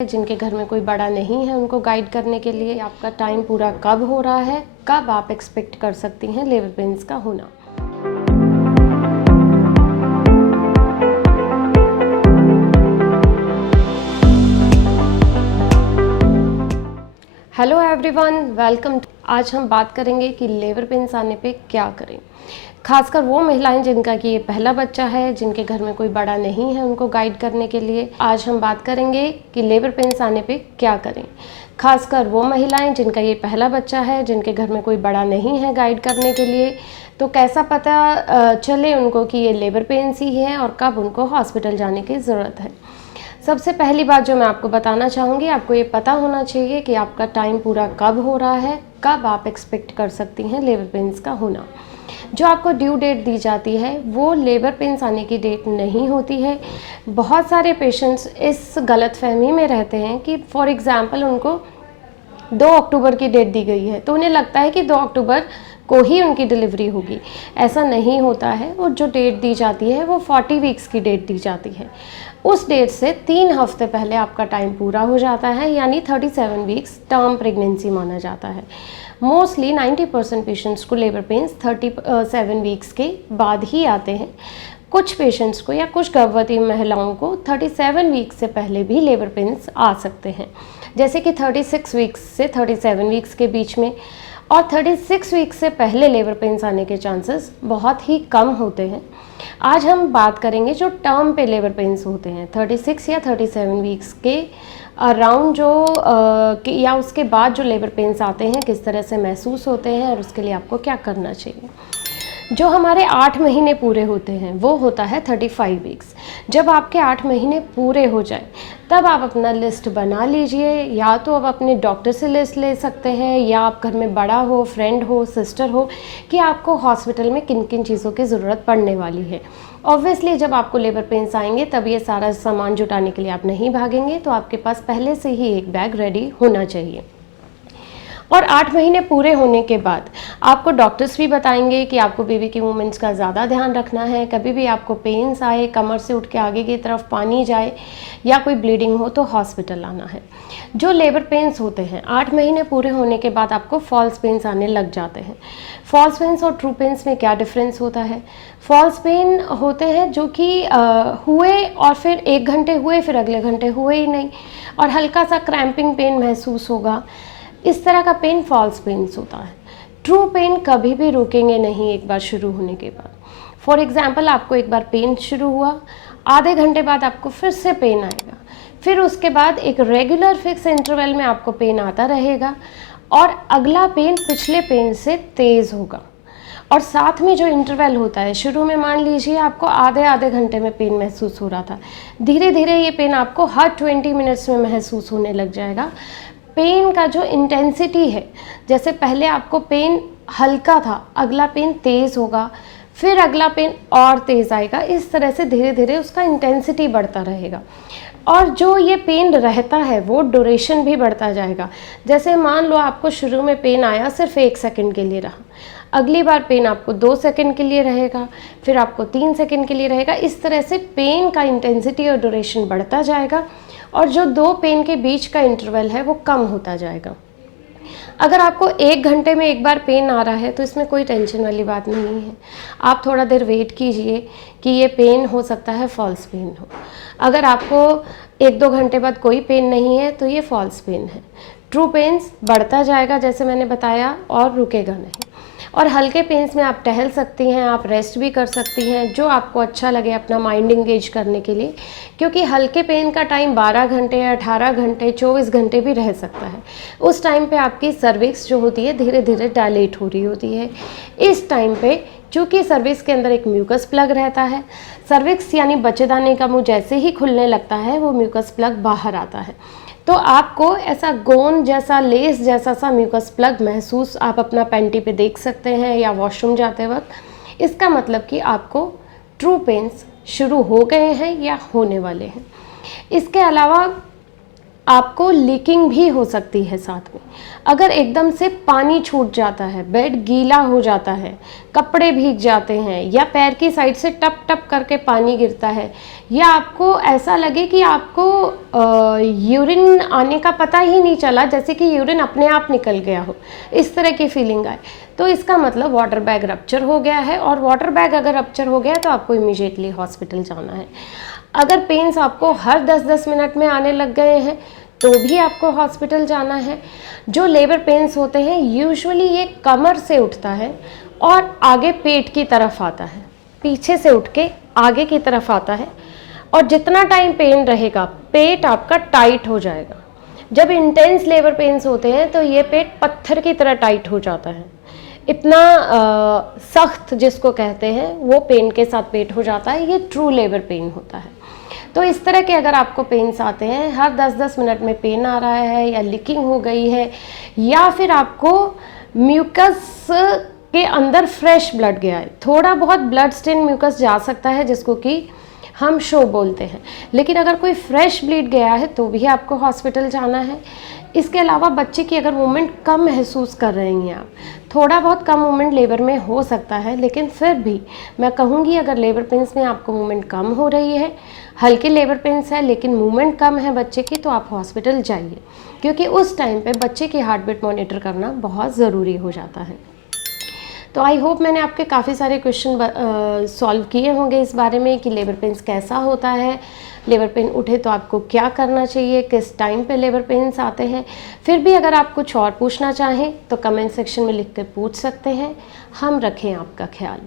जिनके घर में कोई बड़ा नहीं है उनको गाइड करने के लिए आपका टाइम पूरा कब हो रहा है, कब आप एक्सपेक्ट कर सकती हैं लेबर पेन्स का होना। Hello everyone, welcome. आज हम बात करेंगे कि लेबर पेन्स आने पे क्या करें। खासकर वो महिलाएं जिनका कि ये पहला बच्चा है, जिनके घर में कोई बड़ा नहीं है उनको गाइड करने के लिए आज हम बात करेंगे कि लेबर पेन्स आने पे क्या करें। खासकर वो महिलाएं जिनका ये पहला बच्चा है, जिनके घर में कोई बड़ा नहीं है गाइड करने के लिए, तो कैसा पता चले उनको कि ये लेबर पेन्स ही है और कब उनको हॉस्पिटल जाने की ज़रूरत है। सबसे पहली बात जो मैं आपको बताना चाहूँगी, आपको ये पता होना चाहिए कि आपका टाइम पूरा कब हो रहा है, कब आप एक्सपेक्ट कर सकती हैं लेबर पेन्स का होना। जो आपको ड्यू डेट दी जाती है वो लेबर पेन्स आने की डेट नहीं होती है। बहुत सारे पेशेंट्स इस गलतफहमी में रहते हैं कि फॉर एग्ज़ाम्पल उनको 2 अक्टूबर की डेट दी गई है तो उन्हें लगता है कि 2 अक्टूबर को ही उनकी डिलीवरी होगी। ऐसा नहीं होता है। और जो डेट दी जाती है वो 40 वीक्स की डेट दी जाती है। उस डेट से 3 हफ्ते पहले आपका टाइम पूरा हो जाता है, यानी 37 वीक्स टर्म प्रेगनेंसी माना जाता है। मोस्टली 90% पेशेंट्स को लेबर पेन्स 37 वीक्स के बाद ही आते हैं। कुछ पेशेंट्स को या कुछ गर्भवती महिलाओं को 37 वीक्स से पहले भी लेबर पेन्स आ सकते हैं, जैसे कि 36 वीक्स से 37 वीक्स के बीच में। और 36 वीक्स से पहले लेबर पेन्स आने के चांसेस बहुत ही कम होते हैं। आज हम बात करेंगे जो टर्म पे लेबर पेन्स होते हैं, 36 या 37 वीक्स के अराउंड या उसके बाद जो लेबर पेन्स आते हैं किस तरह से महसूस होते हैं और उसके लिए आपको क्या करना चाहिए। जो हमारे 8 महीने पूरे होते हैं वो होता है 35 वीक्स। जब आपके 8 महीने पूरे हो जाए तब आप अपना लिस्ट बना लीजिए। या तो आप अपने डॉक्टर से लिस्ट ले सकते हैं, या आप घर में बड़ा हो, फ्रेंड हो, सिस्टर हो, कि आपको हॉस्पिटल में किन किन चीज़ों की ज़रूरत पड़ने वाली है। ऑब्वियसली जब आपको लेबर पेन्स आएंगे तब ये सारा सामान जुटाने के लिए आप नहीं भागेंगे, तो आपके पास पहले से ही एक बैग रेडी होना चाहिए। और 8 महीने पूरे होने के बाद आपको डॉक्टर्स भी बताएंगे कि आपको बेबी की मूवमेंट्स का ज़्यादा ध्यान रखना है। कभी भी आपको पेन्स आए, कमर से उठ के आगे की तरफ पानी जाए या कोई ब्लीडिंग हो तो हॉस्पिटल आना है। जो लेबर पेन्स होते हैं 8 महीने पूरे होने के बाद आपको फॉल्स पेन्स आने लग जाते हैं। फॉल्स पेन्स और ट्रू पेन्स में क्या डिफरेंस होता है? फॉल्स पेन होते हैं जो कि हुए और फिर 1 घंटे हुए, फिर अगले घंटे हुए ही नहीं, और हल्का सा क्रैम्पिंग पेन महसूस होगा। इस तरह का पेन फॉल्स पेन्स होता है। ट्रू पेन कभी भी रुकेंगे नहीं एक बार शुरू होने के बाद। फॉर एग्जांपल आपको एक बार पेन शुरू हुआ, आधे घंटे बाद आपको फिर से पेन आएगा, फिर उसके बाद एक रेगुलर फिक्स इंटरवल में आपको पेन आता रहेगा, और अगला पेन पिछले पेन से तेज़ होगा। और साथ में जो इंटरवल होता है, शुरू में मान लीजिए आपको आधे घंटे में पेन महसूस हो रहा था, धीरे धीरे ये पेन आपको हर 20 मिनट्स में महसूस होने लग जाएगा। पेन का जो इंटेंसिटी है, जैसे पहले आपको पेन हल्का था, अगला पेन तेज़ होगा, फिर अगला पेन और तेज़ आएगा। इस तरह से धीरे धीरे उसका इंटेंसिटी बढ़ता रहेगा। और जो ये पेन रहता है वो ड्यूरेशन भी बढ़ता जाएगा। जैसे मान लो आपको शुरू में पेन आया, सिर्फ 1 सेकंड के लिए रहा, अगली बार पेन आपको 2 सेकंड के लिए रहेगा, फिर आपको 3 सेकंड के लिए रहेगा। इस तरह से पेन का इंटेंसिटी और ड्यूरेशन बढ़ता जाएगा, और जो 2 पेन के बीच का इंटरवल है वो कम होता जाएगा। अगर आपको 1 घंटे में एक बार पेन आ रहा है तो इसमें कोई टेंशन वाली बात नहीं है। आप थोड़ा देर वेट कीजिए कि ये पेन हो सकता है फॉल्स पेन हो। अगर आपको 1-2 घंटे बाद कोई पेन नहीं है तो ये फॉल्स पेन है। ट्रू पेन्स बढ़ता जाएगा जैसे मैंने बताया, और रुकेगा नहीं। और हल्के पेन्स में आप टहल सकती हैं, आप रेस्ट भी कर सकती हैं, जो आपको अच्छा लगे अपना माइंड इंगेज करने के लिए, क्योंकि हल्के पेन का टाइम 12 घंटे, 18 घंटे, 24 घंटे भी रह सकता है। उस टाइम पे आपकी सर्विक्स जो होती है धीरे धीरे डायलेट हो रही होती है। इस टाइम पे चूँकि सर्विक्स के अंदर एक म्यूकस प्लग रहता है, सर्विक्स यानी बच्चेदानी का मुंह जैसे ही खुलने लगता है वो म्यूकस प्लग बाहर आता है, तो आपको ऐसा गोंद जैसा, लेस जैसा सा म्यूकस प्लग महसूस आप अपना पैंटी पे देख सकते हैं या वॉशरूम जाते वक्त। इसका मतलब कि आपको ट्रू पेन्स शुरू हो गए हैं या होने वाले हैं। इसके अलावा आपको लीकिंग भी हो सकती है साथ में। अगर एकदम से पानी छूट जाता है, बेड गीला हो जाता है, कपड़े भीग जाते हैं, या पैर की साइड से टप टप करके पानी गिरता है, या आपको ऐसा लगे कि आपको यूरिन आने का पता ही नहीं चला, जैसे कि यूरिन अपने आप निकल गया हो, इस तरह की फीलिंग आए, तो इसका मतलब वाटर बैग रप्चर हो गया है। और वाटर बैग अगर रप्चर हो गया तो आपको इमीडिएटली हॉस्पिटल जाना है। अगर पेन्स आपको हर 10-10 मिनट में आने लग गए हैं तो भी आपको हॉस्पिटल जाना है। जो लेबर पेन्स होते हैं यूजुअली ये कमर से उठता है और आगे पेट की तरफ आता है, पीछे से उठ के आगे की तरफ आता है, और जितना टाइम पेन रहेगा पेट आपका टाइट हो जाएगा। जब इंटेंस लेबर पेन्स होते हैं तो ये पेट पत्थर की तरह टाइट हो जाता है, इतना सख्त जिसको कहते हैं वो पेन के साथ पेट हो जाता है, ये ट्रू लेबर पेन होता है। तो इस तरह के अगर आपको पेन्स आते हैं, हर 10-10 मिनट में पेन आ रहा है, या लीकिंग हो गई है, या फिर आपको म्यूकस के अंदर फ्रेश ब्लड गया है, थोड़ा बहुत ब्लड स्टेन म्यूकस जा सकता है जिसको कि हम शो बोलते हैं, लेकिन अगर कोई फ्रेश ब्लीड गया है तो भी आपको हॉस्पिटल जाना है। इसके अलावा बच्चे की अगर मूवमेंट कम महसूस कर रही हैं आप, थोड़ा बहुत कम मूवमेंट लेबर में हो सकता है, लेकिन फिर भी मैं कहूँगी अगर लेबर पेन्स में आपको मूवमेंट कम हो रही है, हल्के लेबर पेन्स है लेकिन मूवमेंट कम है बच्चे की, तो आप हॉस्पिटल जाइए, क्योंकि उस टाइम पे बच्चे की हार्ट बीट मॉनिटर करना बहुत ज़रूरी हो जाता है। तो आई होप मैंने आपके काफ़ी सारे क्वेश्चन सॉल्व किए होंगे इस बारे में कि लेबर पेन्स कैसा होता है, लेबर पेन उठे तो आपको क्या करना चाहिए, किस टाइम पे लेबर पेन्स आते हैं। फिर भी अगर आप कुछ और पूछना चाहें तो कमेंट सेक्शन में लिख कर पूछ सकते हैं। हम रखें आपका ख्याल।